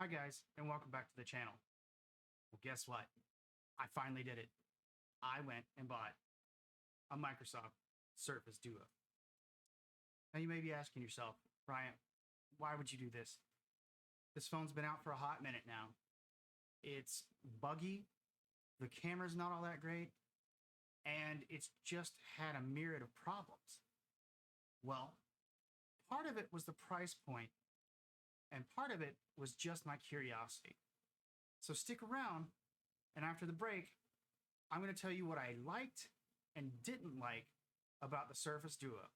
Hi guys, and welcome back to the channel. Well, guess what? I finally did it. I went and bought a Microsoft Surface Duo. Now you may be asking yourself, Brian, why would you do this? This phone's been out for a hot minute now. It's buggy, the camera's not all that great, and it's just had a myriad of problems. Well, part of it was the price point, and part of it was just my curiosity. So stick around, and after the break, I'm going to tell you what I liked and didn't like about the Surface Duo.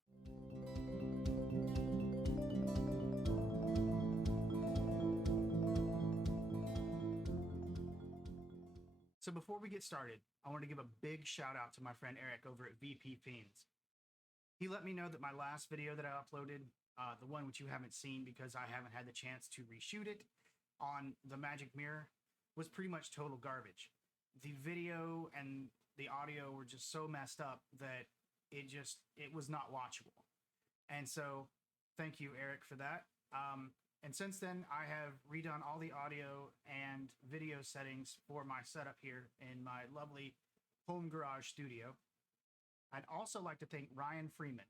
So before we get started, I want to give a big shout out to my friend Eric over at VP Fiends. He let me know that my last video that I uploaded, the one which you haven't seen because I haven't had the chance to reshoot it, on the Magic Mirror, was pretty much total garbage. The video and the audio were just so messed up that it was not watchable. And so thank you, Eric, for that. And since then, I have redone all the audio and video settings for my setup here in my lovely home garage studio. I'd also like to thank Ryan Freeman.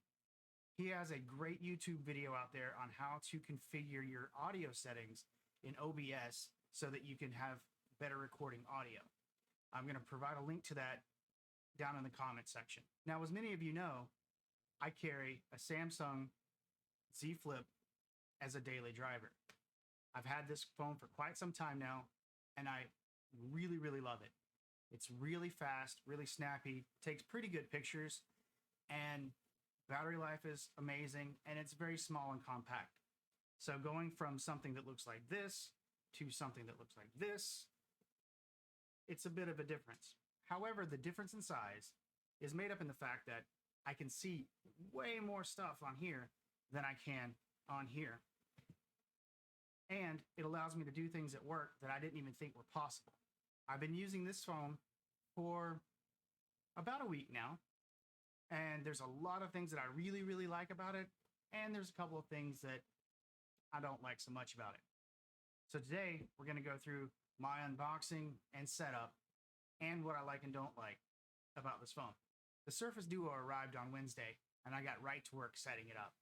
He has a great YouTube video out there on how to configure your audio settings in OBS so that you can have better recording audio. I'm going to provide a link to that down in the comment section. Now, as many of you know, I carry a Samsung Z Flip as a daily driver. I've had this phone for quite some time now, and I really, really love it. It's really fast, really snappy, takes pretty good pictures, and battery life is amazing, and it's very small and compact. So going from something that looks like this to something that looks like this, it's a bit of a difference. However, the difference in size is made up in the fact that I can see way more stuff on here than I can on here. And it allows me to do things at work that I didn't even think were possible. I've been using this phone for about a week now, and there's a lot of things that I really, really like about it, and there's a couple of things that I don't like so much about it. So today, we're going to go through my unboxing and setup and what I like and don't like about this phone. The Surface Duo arrived on Wednesday, and I got right to work setting it up.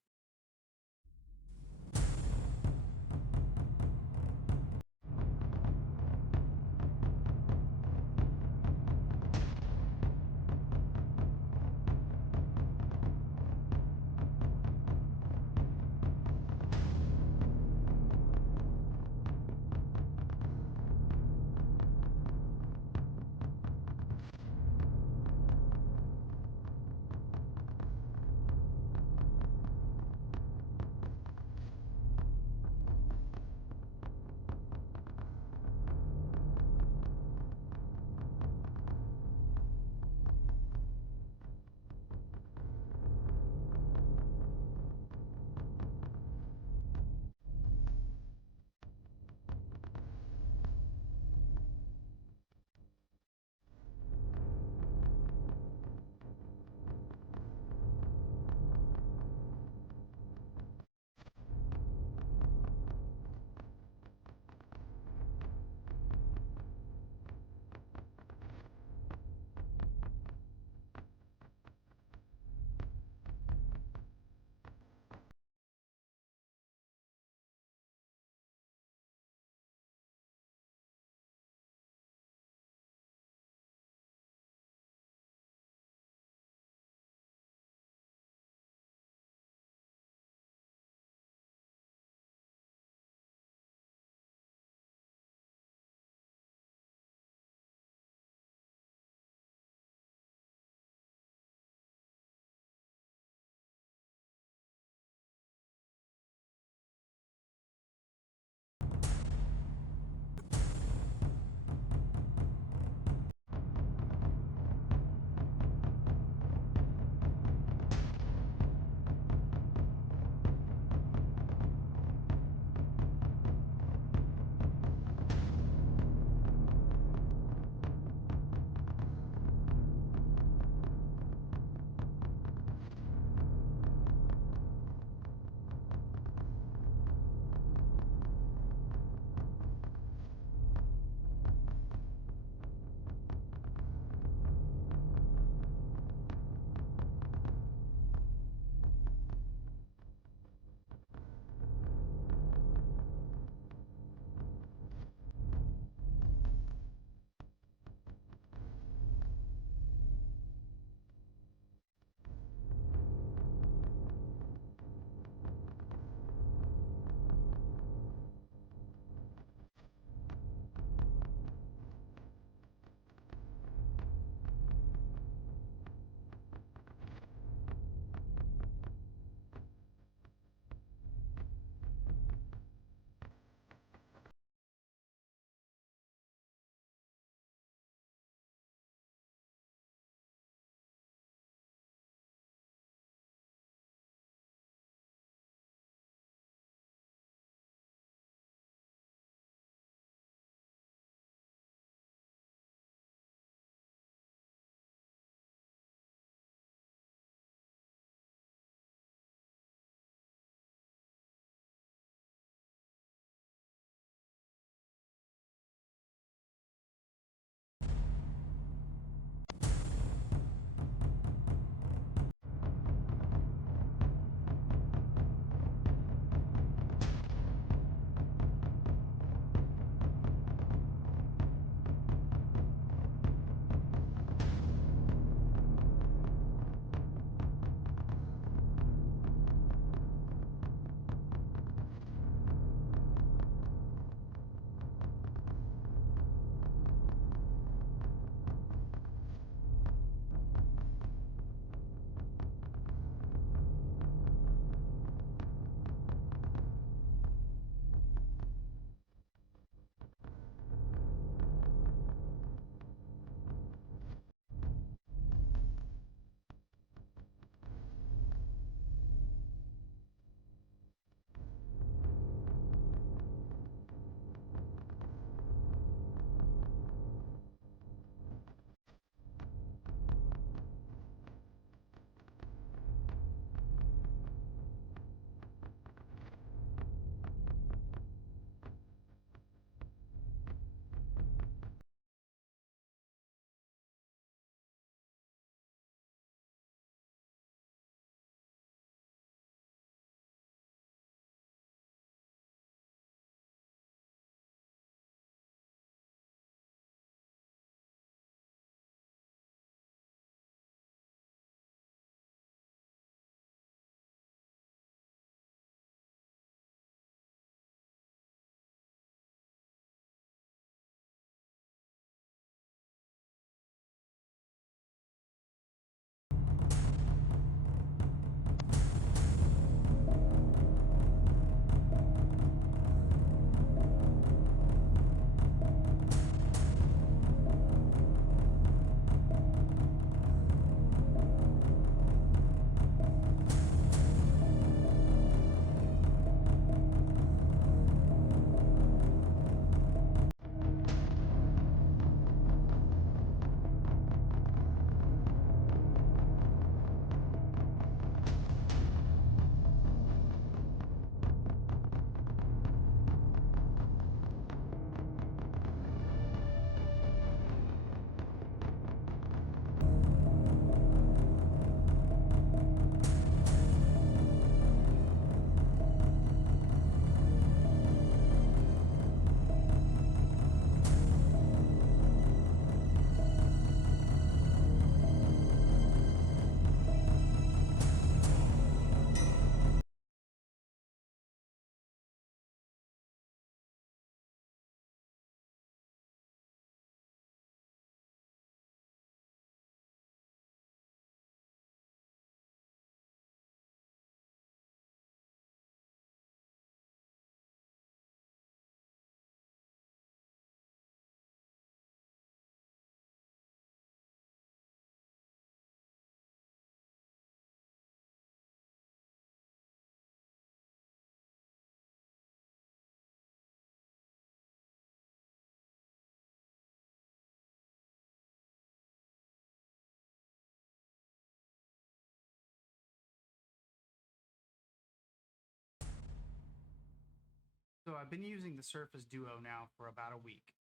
So I've been using the Surface Duo now for about a week.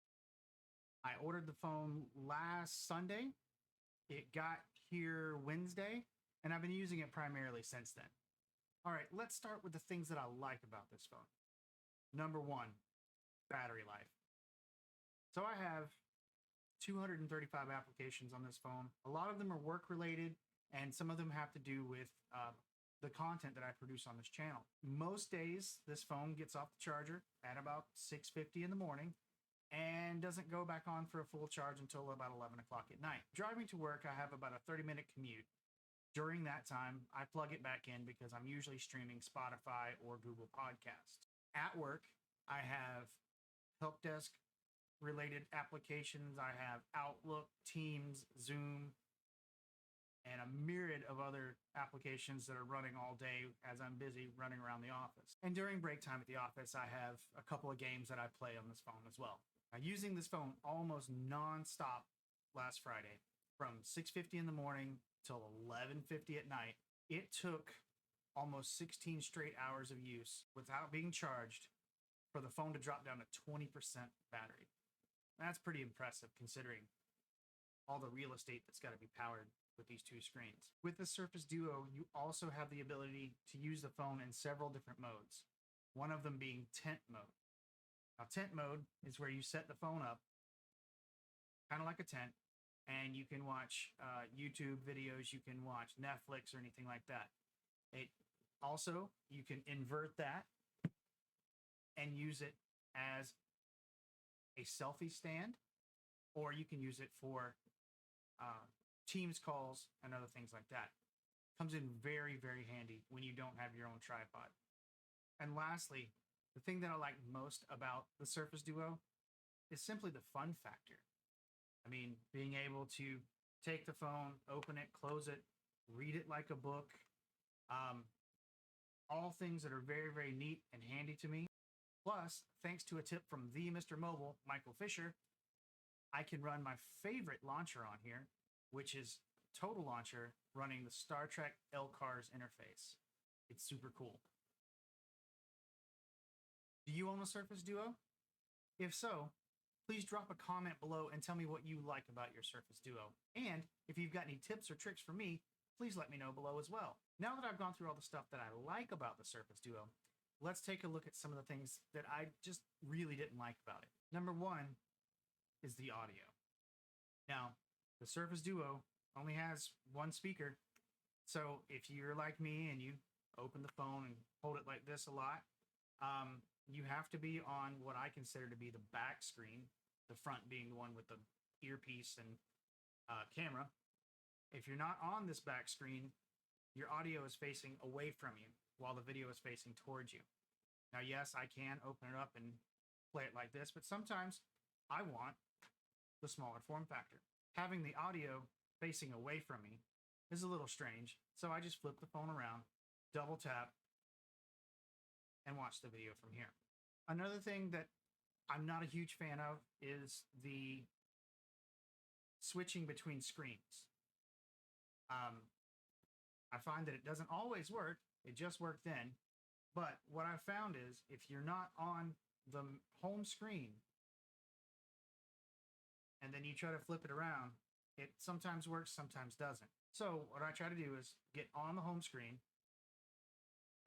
I ordered the phone last Sunday. It got here Wednesday, and I've been using it primarily since then. All right, let's start with the things that I like about this phone. Number one, battery life. So I have 235 applications on this phone. A lot of them are work related, and some of them have to do with the content that I produce on this channel. Most days, this phone gets off the charger at about 6:50 in the morning and doesn't go back on for a full charge until about 11 o'clock at night. Driving to work, I have about a 30-minute commute. During that time, I plug it back in because I'm usually streaming Spotify or Google Podcasts. At work, I have help desk related applications. I have Outlook, Teams, Zoom, and a myriad of other applications that are running all day as I'm busy running around the office. And during break time at the office, I have a couple of games that I play on this phone as well. Now, using this phone almost non-stop last Friday, from 6:50 in the morning till 11:50 at night, it took almost 16 straight hours of use without being charged for the phone to drop down to 20% battery. That's pretty impressive considering all the real estate that's got to be powered with these two screens. With the Surface Duo, you also have the ability to use the phone in several different modes, one of them being tent mode. Now, tent mode is where you set the phone up kind of like a tent, and you can watch YouTube videos, you can watch Netflix or anything like that. Also, you can invert that and use it as a selfie stand, or you can use it for Teams calls and other things like that. Comes in very, very handy when you don't have your own tripod. And lastly, the thing that I like most about the Surface Duo is simply the fun factor. I mean, being able to take the phone, open it, close it, read it like a book, all things that are very, very neat and handy to me. Plus, thanks to a tip from the Mr. Mobile, Michael Fisher, I can run my favorite launcher on here, which is Total Launcher running the Star Trek LCARS interface. It's super cool. Do you own the Surface Duo? If so, please drop a comment below and tell me what you like about your Surface Duo. And if you've got any tips or tricks for me, please let me know below as well. Now that I've gone through all the stuff that I like about the Surface Duo, let's take a look at some of the things that I just really didn't like about it. Number one is the audio. Now, the Surface Duo only has one speaker, so if you're like me and you open the phone and hold it like this a lot, you have to be on what I consider to be the back screen, the front being the one with the earpiece and camera. If you're not on this back screen, your audio is facing away from you while the video is facing towards you. Now, yes, I can open it up and play it like this, but sometimes I want the smaller form factor. Having the audio facing away from me is a little strange, so I just flip the phone around, double tap, and watch the video from here. Another thing that I'm not a huge fan of is the switching between screens. I find that it doesn't always work. It just worked then. But what I found is if you're not on the home screen and then you try to flip it around, it sometimes works, sometimes doesn't. So what I try to do is get on the home screen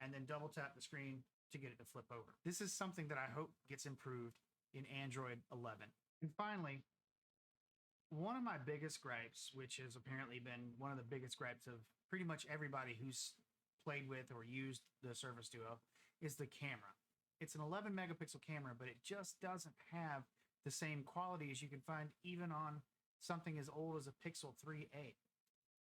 and then double tap the screen to get it to flip over. This is something that I hope gets improved in Android 11. And finally, one of my biggest gripes, which has apparently been one of the biggest gripes of pretty much everybody who's played with or used the Surface Duo, is the camera. It's an 11 megapixel camera, but it just doesn't have the same quality as you can find even on something as old as a Pixel 3a.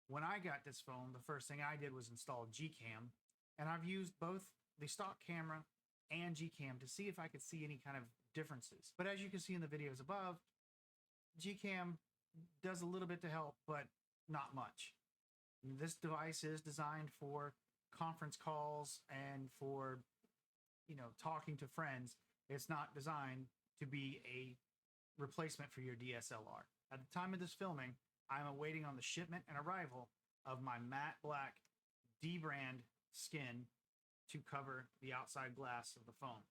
When I got this phone, the first thing I did was install Gcam, and I've used both the stock camera and Gcam to see if I could see any kind of differences. But as you can see in the videos above, Gcam does a little bit to help, but not much. This device is designed for conference calls and for, talking to friends. It's not designed to be a replacement for your DSLR. At the time of this filming, I'm awaiting on the shipment and arrival of my matte black D brand skin to cover the outside glass of the phone.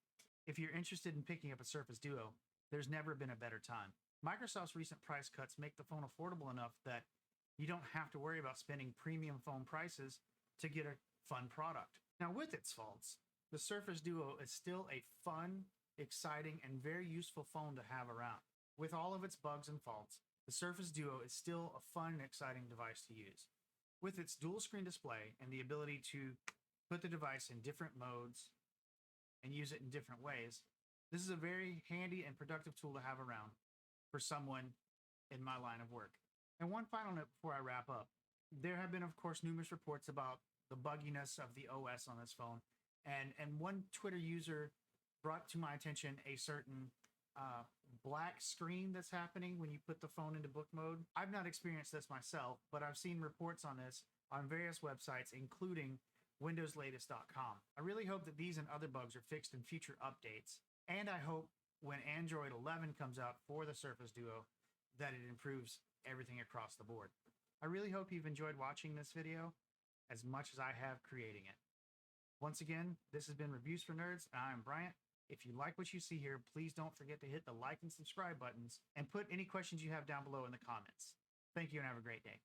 If you're interested in picking up a Surface Duo, there's never been a better time. Microsoft's recent price cuts make the phone affordable enough that you don't have to worry about spending premium phone prices to get a fun product. Now, with its faults, the Surface Duo is still a fun, exciting, and very useful phone to have around. With all of its bugs and faults, the Surface Duo is still a fun and exciting device to use. With its dual screen display and the ability to put the device in different modes and use it in different ways, this is a very handy and productive tool to have around for someone in my line of work. And one final note before I wrap up. There have been, of course, numerous reports about the bugginess of the OS on this phone. And one Twitter user brought to my attention a certain black screen that's happening when you put the phone into book mode. I've not experienced this myself, but I've seen reports on this on various websites, including windowslatest.com. I really hope that these and other bugs are fixed in future updates, and I hope when Android 11 comes out for the Surface Duo that it improves everything across the board. I really hope you've enjoyed watching this video as much as I have creating it. Once again, this has been Reviews for Nerds, and I'm Bryant. If you like what you see here, please don't forget to hit the like and subscribe buttons and put any questions you have down below in the comments. Thank you and have a great day.